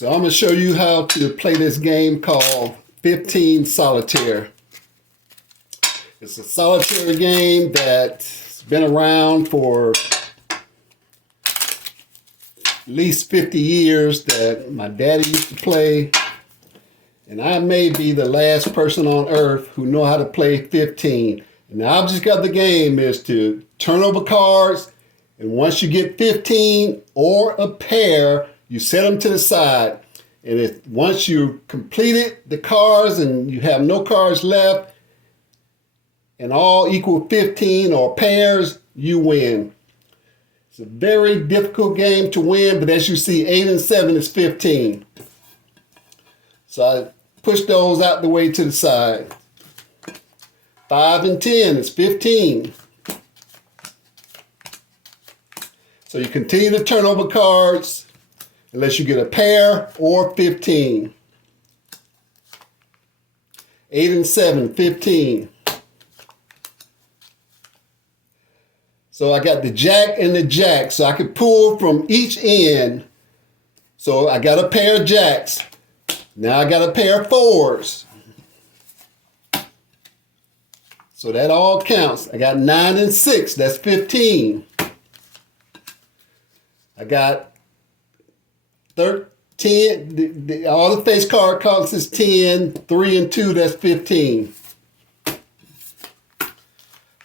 So I'm going to show you how to play this game called 15 Solitaire. It's a solitaire game that's been around for at least 50 years that my daddy used to play. And I may be the last person on earth who know how to play 15. And the object of the game is to turn over cards, and once you get 15 or a pair, you set them to the side. And once you completed the cards and you have no cards left and all equal 15 or pairs, you win. It's a very difficult game to win, but as you see, 8 and 7 is 15. So I push those out the way to the side. 5 and 10 is 15. So you continue to turn over cards unless you get a pair or 15. 8 and 7, 15. So I got the jack and the jack, so I could pull from each end. So I got a pair of jacks. Now I got a pair of fours. So that all counts. I got 9 and 6, that's 15. I got 13, all the face card counts is 10, 3 and 2, that's 15.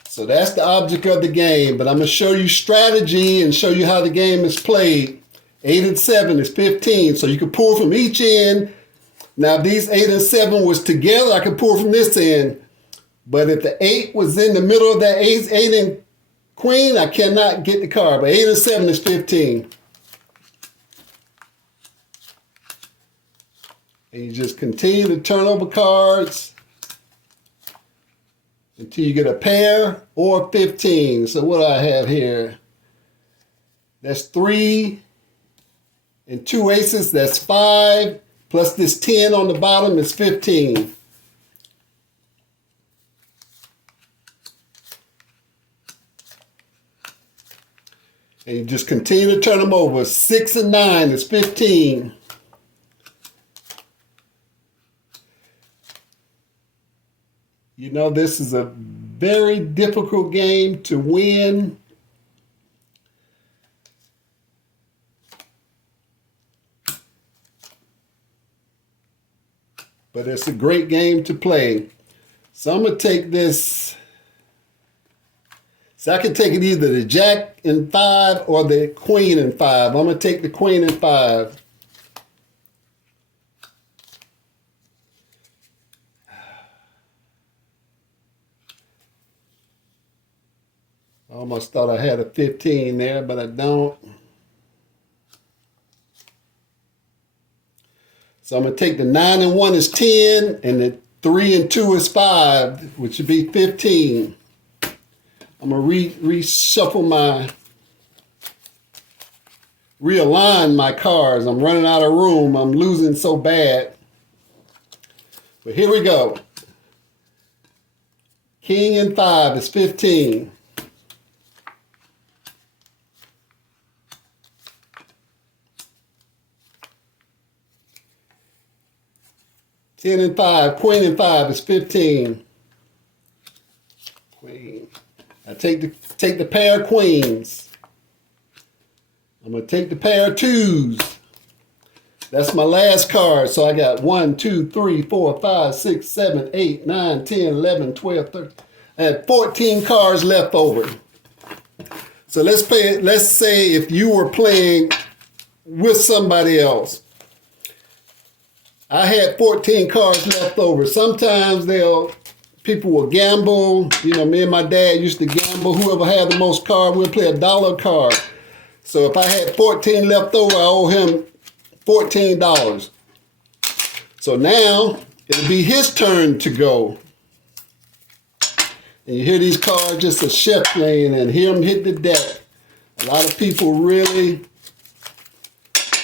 So that's the object of the game, but I'm going to show you strategy and show you how the game is played. 8 and 7 is 15, so you can pull from each end. Now if these 8 and 7 was together, I could pull from this end, but if the 8 was in the middle of that 8 and queen, I cannot get the card, but 8 and 7 is 15. And you just continue to turn over cards until you get a pair or 15. So what do I have here? That's 3 and 2 aces, that's 5, plus this 10 on the bottom is 15. And you just continue to turn them over. 6 and 9 is 15. You know, this is a very difficult game to win. But it's a great game to play. So I'm going to take this. So I can take it either the jack and 5 or the queen and 5. I'm going to take the queen and 5. I almost thought I had a 15 there, but I don't. So I'm going to take the 9 and 1 is 10, and the 3 and 2 is 5, which would be 15. I'm going to realign my cards. I'm running out of room. I'm losing so bad. But here we go. King and 5 is 15. Ten and 5, queen and 5 is 15. Queen. I take the pair of queens. I'm going to take the pair of 2s. That's my last card. So I got 1, 2, 3, 4, 5, 6, 7, 8, 9, 10, 11, 12, 13. I had 14 cards left over. So let's say if you were playing with somebody else. I had 14 cards left over. Sometimes people will gamble. You know, me and my dad used to gamble. Whoever had the most cards, we'll play $1 card. So if I had 14 left over, I owe him $14. So now it'll be his turn to go. And you hear these cards just a shuffling and hear them hit the deck. A lot of people really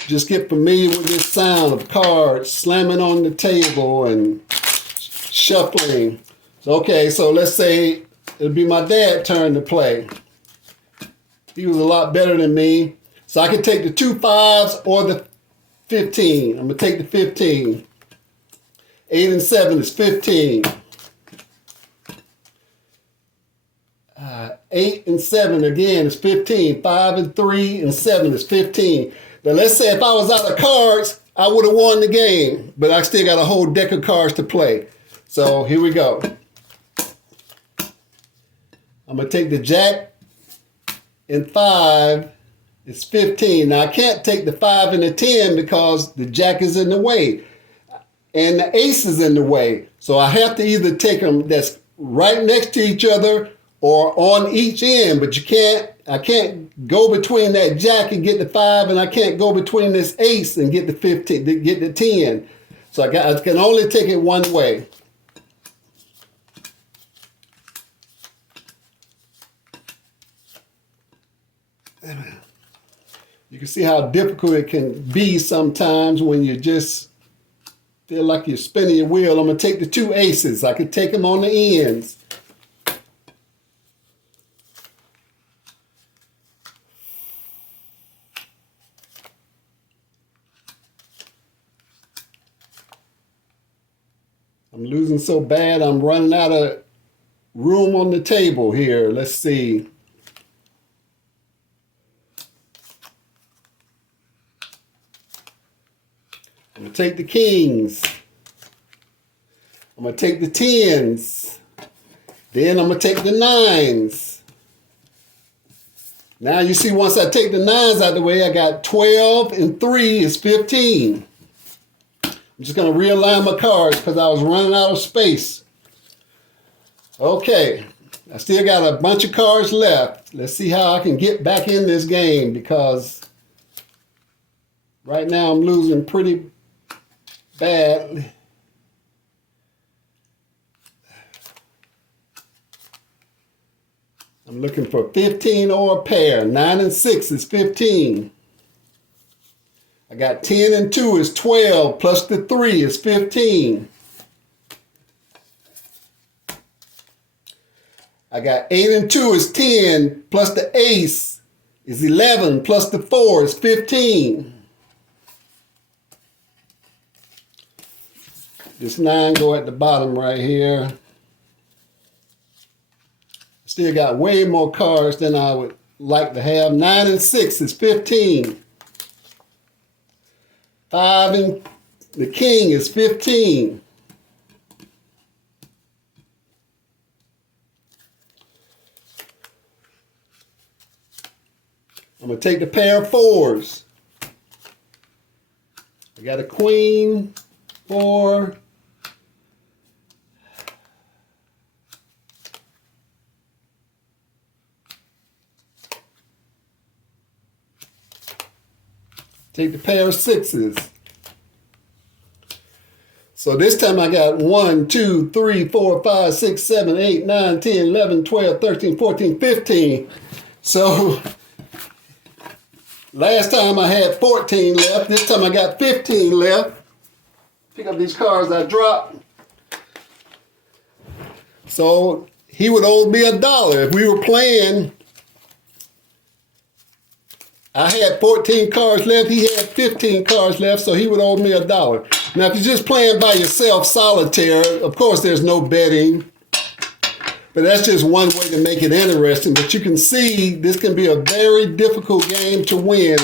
just get familiar with this sound of cards slamming on the table and shuffling. So, okay, so let's say it'll be my dad's turn to play. He was a lot better than me. So I could take the 2 5s or the 15. I'm going to take the 15. 8 and 7 is 15. 8 and 7 again is 15. 5 and 3 and 7 is 15. Now let's say if I was out of cards, I would have won the game, but I still got a whole deck of cards to play. So here we go. I'm going to take the jack and 5 is 15. Now I can't take the 5 and the 10 because the jack is in the way and the ace is in the way. So I have to either take them that's right next to each other or on each end, but I can't go between that jack and get the 5, and I can't go between this ace and get the 15, to get the 10. So I can only take it one way. You can see how difficult it can be sometimes when you just feel like you're spinning your wheel. I'm going to take the 2 aces. I could take them on the ends. I'm losing so bad, I'm running out of room on the table here. Let's see. I'm going to take the kings. I'm going to take the 10s. Then I'm going to take the 9s. Now you see, once I take the 9s out of the way, I got 12 and 3 is 15. I'm just going to realign my cards because I was running out of space. Okay, I still got a bunch of cards left. Let's see how I can get back in this game because right now I'm losing pretty badly. I'm looking for 15 or a pair. 9 and 6 is 15. I got 10 and 2 is 12, plus the 3 is 15. I got 8 and 2 is 10, plus the ace is 11, plus the 4 is 15. This 9 go at the bottom right here. Still got way more cards than I would like to have. 9 and 6 is 15. 5 and the king is 15. I'm going to take the pair of 4s. I got a queen, 4. Take the pair of 6s. So this time I got 1, 2, 3, 4, 5, 6, 7, 8, 9, 10, 11, 12, 13, 14, 15. So last time I had 14 left. This time I got 15 left. Pick up these cards I dropped. So he would owe me $1. If we were playing, I had 14 cards left. He had 15 cards left, so he would owe me $1. Now, if you're just playing by yourself, solitaire, of course, there's no betting. But that's just one way to make it interesting. But you can see this can be a very difficult game to win.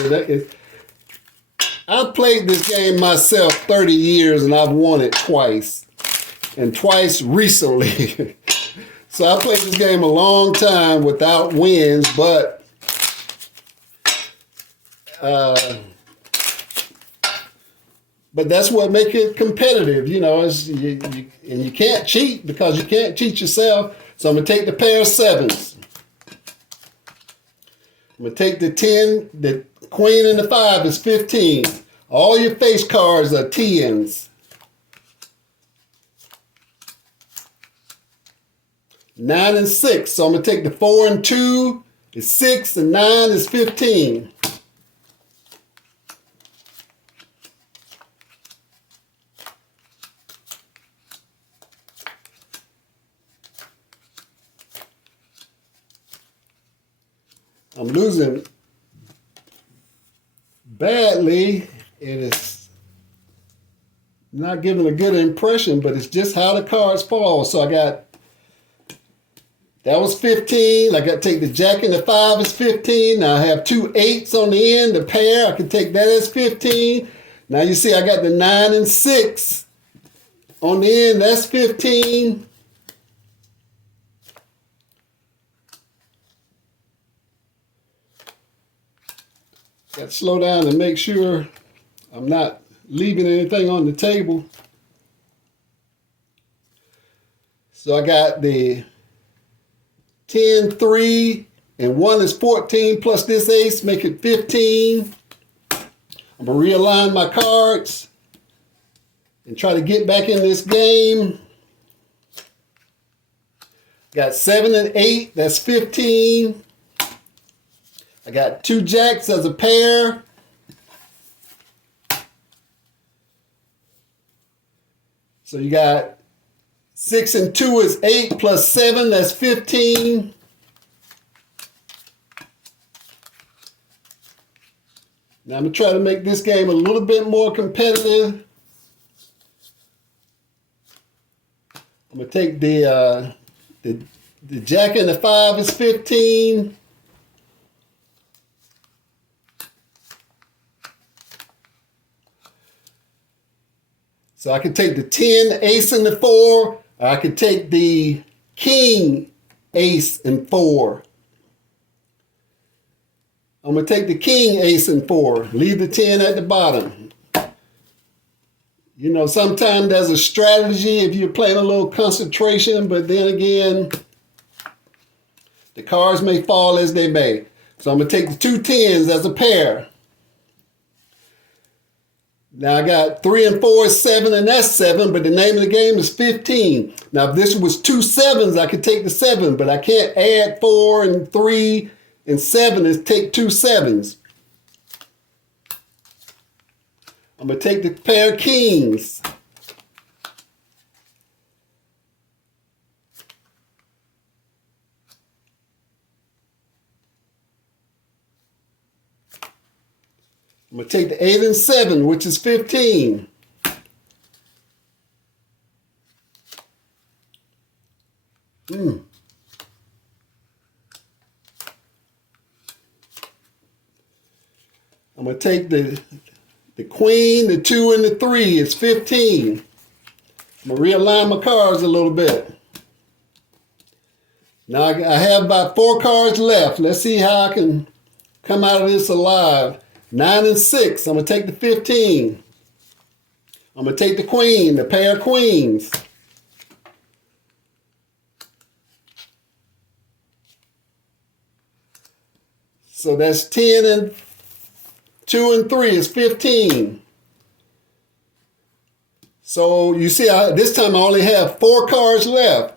I've played this game myself 30 years, and I've won it twice. And twice recently. So I played this game a long time without wins, but that's what makes it competitive, you know. And you can't cheat because you can't cheat yourself. So I'm going to take the pair of 7s. I'm going to take the 10, the queen and the 5 is 15. All your face cards are 10s. 9 and 6. So I'm going to take the 4 and 2 is 6 and 9 is 15. I'm losing badly. It is Not giving a good impression, but it's just how the cards fall. So I got, that was 15. I got to take the jack and the 5 is 15. Now I have 2 8s on the end, the pair. I can take that as 15. Now you see I got the 9 and 6 on the end. That's 15. Got to slow down and make sure I'm not leaving anything on the table. So I got the 10, 3, and 1 is 14 plus this ace, make it 15. I'm going to realign my cards and try to get back in this game. Got 7 and 8, that's 15. I got 2 jacks as a pair. So you got 6 and 2 is 8 plus 7, that's 15. Now I'm going to try to make this game a little bit more competitive. I'm going to take the jack and the 5 is 15. So I can take the 10, ace, and the 4. Or I could take the king, ace, and 4. I'm going to take the king, ace, and 4. Leave the 10 at the bottom. You know, sometimes there's a strategy if you're playing a little concentration, but then again, the cards may fall as they may. So I'm going to take the 2 10s as a pair. Now I got 3 and 4 is 7, and that's 7, but the name of the game is 15. Now if this was 2 7s, I could take the 7, but I can't add 4 and 3 and 7 and take 2 7s. I'm going to take the pair of kings. I'm going to take the 8 and 7, which is 15. I'm going to take the queen, the 2, and the 3 is 15. I'm going to realign my cards a little bit. Now I have about 4 cards left. Let's see how I can come out of this alive. 9 and 6, I'm going to take the 15. I'm going to take the queen, the pair of queens. So that's 10 and 2 and 3 is 15. So you see, this time I only have 4 cards left.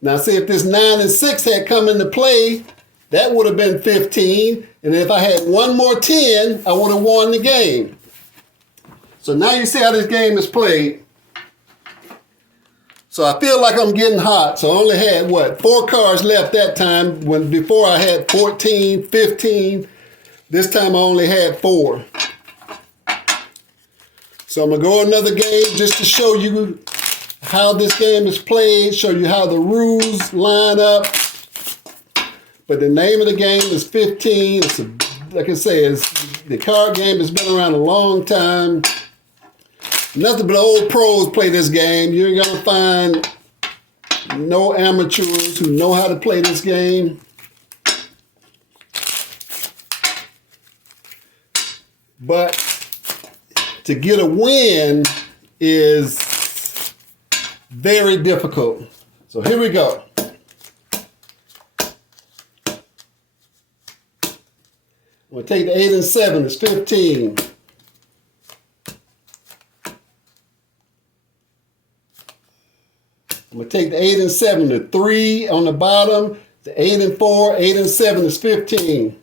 Now see, if this 9 and 6 had come into play, that would have been 15. And if I had one more 10, I would have won the game. So now you see how this game is played. So I feel like I'm getting hot. So I only had, 4 cards left that time, when before I had 14, 15. This time I only had 4. So I'm going to go another game just to show you how this game is played, show you how the rules line up. But the name of the game is 15. It's like I say, the card game has been around a long time. Nothing but old pros play this game. You're going to find no amateurs who know how to play this game. But to get a win is very difficult. So here we go. I'm going to take the 8 and 7, it's 15. I'm going to take the 8 and 7, the 3 on the bottom, the 8 and 4, 8 and 7 is 15.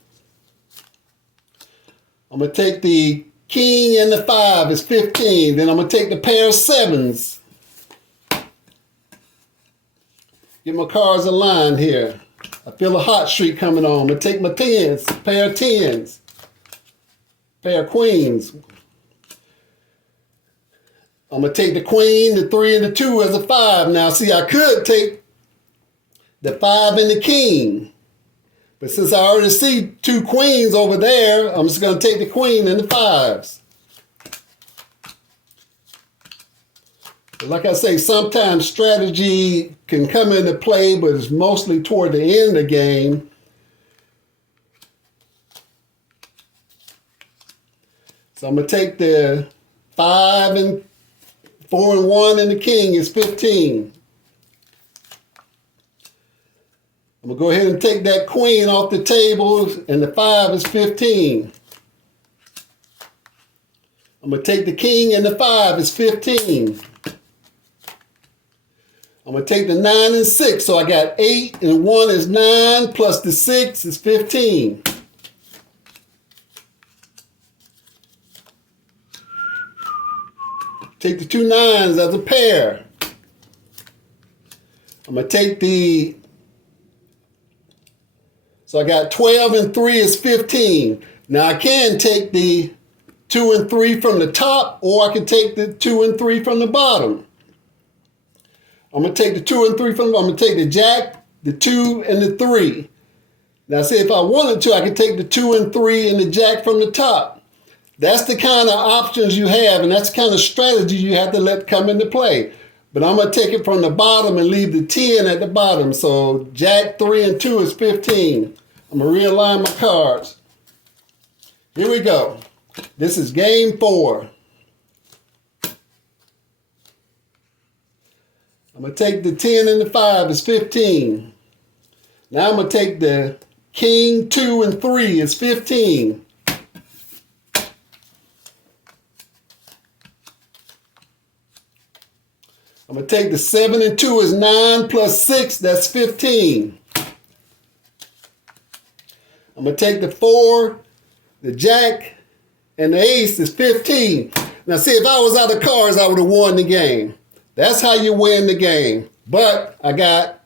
I'm going to take the king and the 5 is 15. Then I'm going to take the pair of 7s. Get my cards aligned here. I feel a hot streak coming on. I'm going to take my 10s, pair of 10s, pair of queens. I'm going to take the queen, the 3, and the 2 as a 5. Now, see, I could take the 5 and the king. But since I already see 2 queens over there, I'm just going to take the queen and the 5s. But like I say, sometimes strategy can come into play, but it's mostly toward the end of the game. So I'm going to take the 5 and 4 and 1 and the king is 15. I'm going to go ahead and take that queen off the table, and the 5 is 15. I'm going to take the king, and the 5 is 15. I'm going to take the 9 and 6, so I got 8 and 1 is 9, plus the 6 is 15. Take the 2 9s as a pair. I'm going to take the... So I got 12 and 3 is 15. Now I can take the 2 and 3 from the top, or I can take the 2 and 3 from the bottom. I'm going to take the 2 and 3 from, I'm going to take the jack, the 2, and the 3. Now see, if I wanted to, I could take the 2 and 3 and the jack from the top. That's the kind of options you have, and that's the kind of strategy you have to let come into play. But I'm going to take it from the bottom and leave the 10 at the bottom. So jack, 3, and 2 is 15. I'm going to realign my cards. Here we go. This is game 4. I'm going to take the 10 and the 5 is 15. Now I'm going to take the king, 2, and 3 is 15. I'm going to take the 7 and 2 is 9 plus 6, that's 15. I'm going to take the 4, the jack, and the ace is 15. Now see, if I was out of cards, I would have won the game. That's how you win the game. But I got,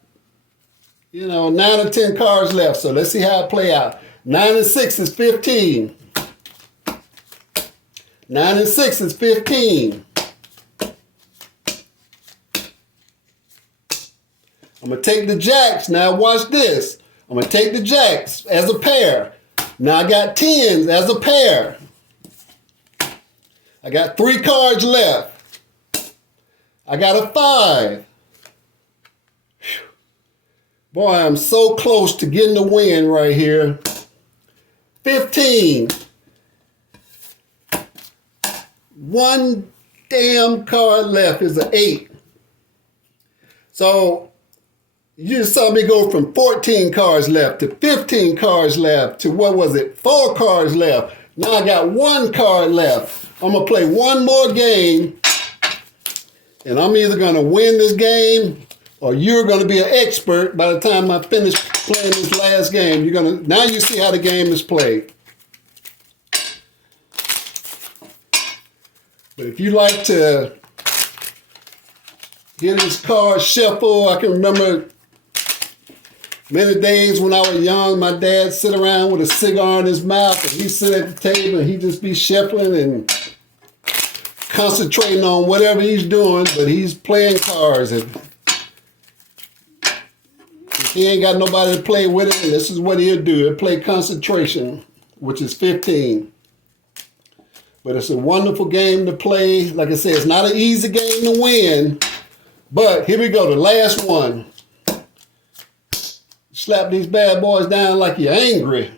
9 or 10 cards left, so let's see how it play out. 9 and 6 is 15. 9 and 6 is 15. I'm going to take the jacks. Now watch this. I'm going to take the jacks as a pair. Now I got 10s as a pair. I got 3 cards left. I got a 5. Whew. Boy, I'm so close to getting the win right here. 15. 1 damn card left is an 8. So you just saw me go from 14 cards left to 15 cards left to, 4 cards left. Now I got 1 card left. I'm going to play one more game, and I'm either going to win this game or you're going to be an expert by the time I finish playing this last game. Now you see how the game is played. But if you like to hear this card shuffle, I can remember many days when I was young, my dad sit around with a cigar in his mouth, and he'd sit at the table and he'd just be shuffling and concentrating on whatever he's doing, but he's playing cards. And if he ain't got nobody to play with it, this is what he'll do. He'll play concentration, which is 15. But it's a wonderful game to play. Like I said, it's not an easy game to win. But here we go, the last one. Slap these bad boys down like you're angry.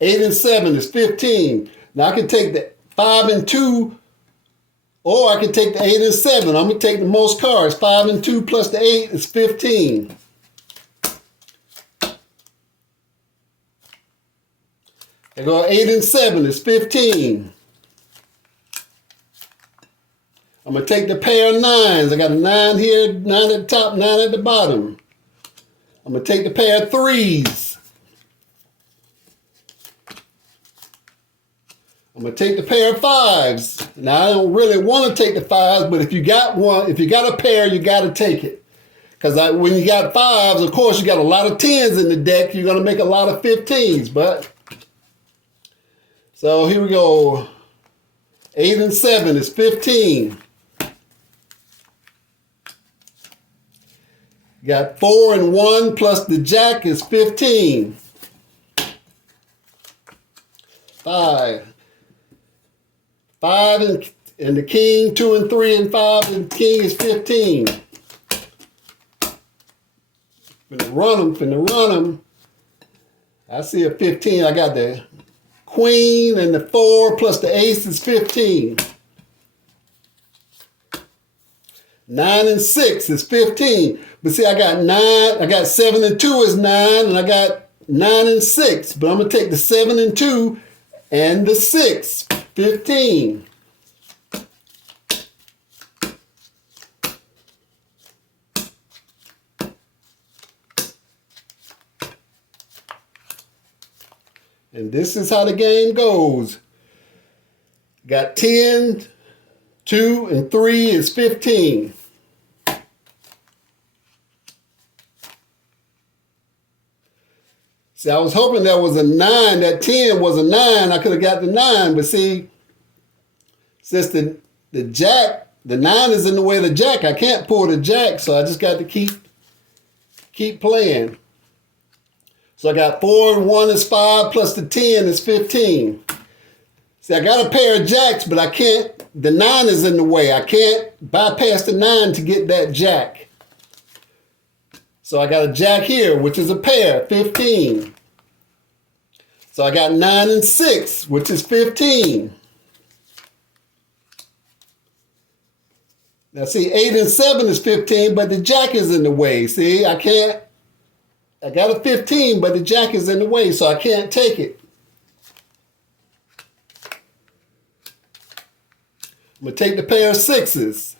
8 and 7 is 15. Now I can take the 5 and 2, or I can take the 8 and 7. I'm going to take the most cards. 5 and 2 plus the 8 is 15. I go 8 and 7 is 15. I'm going to take the pair of 9s. I got a 9 here, 9 at the top, 9 at the bottom. I'm going to take the pair of 3s. I'm going to take the pair of 5s. Now, I don't really want to take the 5s, but if you got one, if you got a pair, you got to take it. Because when you got 5s, of course, you got a lot of 10s in the deck. You're going to make a lot of 15s. So here we go. 8 and 7 is 15. Got 4 and 1 plus the jack is 15. 5. 5 and the king, 2 and 3 and 5 and the king is 15. Finna run them. I see a 15. I got the queen and the 4 plus the ace is 15. 9 and 6 is 15. But see, I got 9. I got 7 and 2 is 9. And I got 9 and 6. But I'm going to take the 7 and 2 and the 6. 15. And this is how the game goes. Got 10, 2, and 3 is 15. See, I was hoping that was a 9. That 10 was a 9. I could have got the 9. But see, since the jack, the 9 is in the way of the jack, I can't pull the jack. So I just got to keep playing. So I got 4 and 1 is 5 plus the 10 is 15. See, I got a pair of jacks, but I can't, the 9 is in the way. I can't bypass the 9 to get that jack. So I got a jack here, which is a pair, 15. So I got 9 and 6, which is 15. Now see, 8 and 7 is 15, but the jack is in the way. See, I got a 15, but the jack is in the way, so I can't take it. I'm going to take the pair of 6s.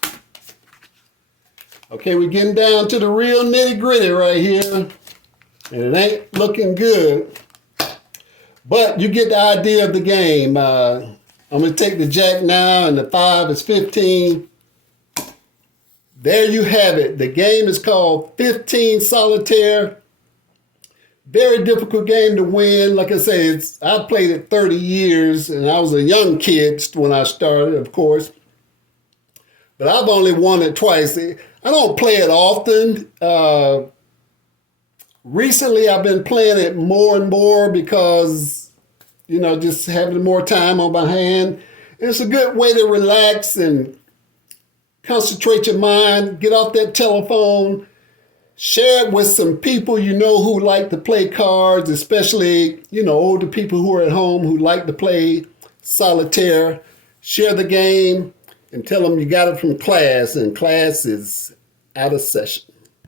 Okay, we're getting down to the real nitty-gritty right here. And it ain't looking good. But you get the idea of the game. I'm going to take the jack now, and the 5 is 15. There you have it. The game is called 15 Solitaire. Very difficult game to win. Like I say, I played it 30 years, and I was a young kid when I started, of course. But I've only won it twice. I don't play it often. Recently, I've been playing it more and more because, just having more time on my hand. And it's a good way to relax and concentrate your mind, get off that telephone, share it with some people who like to play cards, especially, older people who are at home who like to play solitaire. Share the game and tell them you got it from class, and class is out of session.